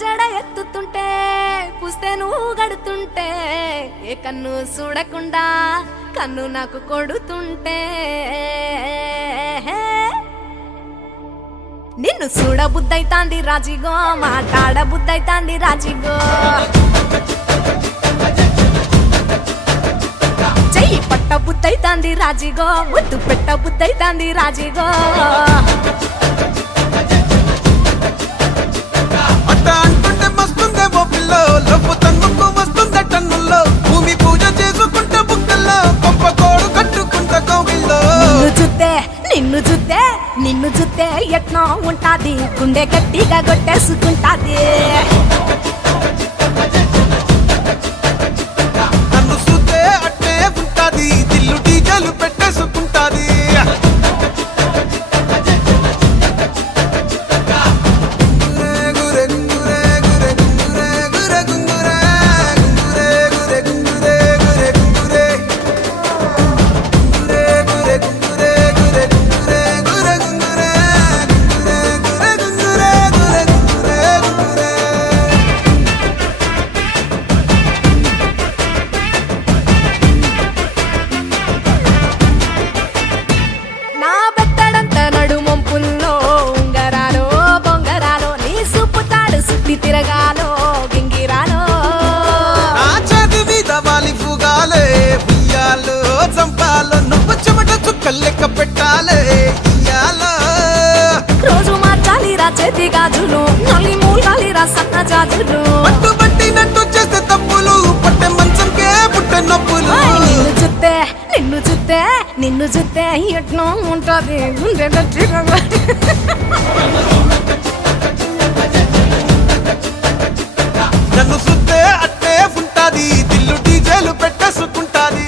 జడ ఎత్తుతుంటే పుస్తే నువ్వు గడుతుంటే ఏ కన్ను చూడకుండా కన్ను నాకు కొడుతుంటే నిన్ను చూడబుద్దైతాంది రాజిగో మాట్లాడబుద్దైతాంది రాజిగో చెయ్యి పట్ట బుద్దైతాంది రాజిగో ముద్దు పెట్ట బుద్దైతాంది రాజిగో అంటుంటే మస్తుందేమో పిల్లో లవ్వు తన్నుకు వస్తుందే టన్నుల్లో భూమి పూజ చేసుకుంటే బుక్కల్లో గొప్ప కోడు కట్టుకుంటే కోవిల్లో నిన్ను చూస్తే ఎట్నో ఉంటాది గుండె గట్టిగా కొట్టేసుకుంటాది నన్ను చూస్తే అట్టే ఉంటాది దిల్లు డీజలు పెట్టేసుకుంటాది తిరగాలో గింగిరాలో నా చేతి మీద వాలి ఫుగాలే ఉయ్యాలో చంపాలో నువ్వు చెమట చుక్కలు లెక్క పెట్టాలే ఇయ్యాలో రోజు మార్చాలి రా చేతి గాజులు నల్లి మూలాలి రా సన్న జాజులు పట్టు పట్టినట్టు చేస్తే తప్పులు పట్టే మంచంకే పుట్టే నొప్పులు నిన్ను చూస్తే ఎట్నో ఉంటది గుండె గట్టిగా నన్ను సుత్తే అట్టే ఉంటాది దిల్లు డీజేలు పెట్టేసుకుంటాది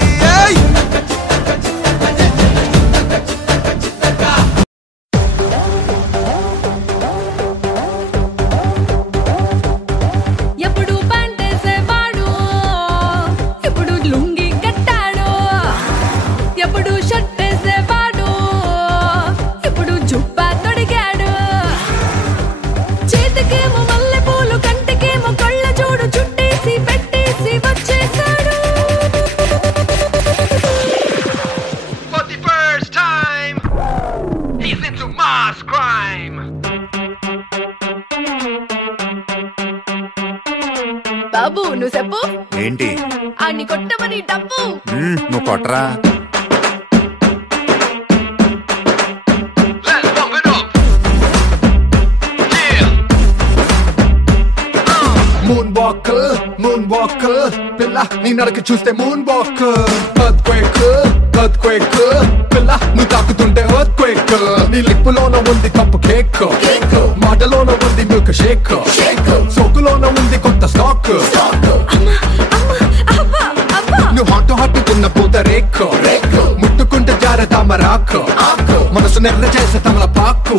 ఎప్పుడు పంటేసేవాడు ఎప్పుడు లుంగి కట్టాడు ఎప్పుడు షర్ట్ వేసేవాడు ఎప్పుడు జుబ్బా తొడిగాడు చేతికేమో మల్లె పూలు కంటికేమో కళ్ళ చూడు చుట్టేసి పెట్టేసి వచ్చేసాడు For the first time, he's into mass crime. బాబు నువ్వు చెప్పు ఏంటి ఆడిని కొట్టమని డబ్బు నువ్వు కొట్టరా Let's pump it up. Yeah. Moon walk పిల్ల నీ నడక చూస్తే మూన్ వాక్ ఎర్త్క్వేక్ పిల్ల నువ్వు తాకుతుంటే ఎర్త్క్వేక్ నీ లిప్పులోన ఉంది కప్పు కేక్ మాటలోన ఉంది మిల్క్ షేక్ సోకులోన ఉంది కొత్త స్టాక్ నువ్వు హాట్ తిన్న పూత రేక్ ముట్టుకుంటే జార తామరాకు మనసు నెర్ర చేసే తమల పాకు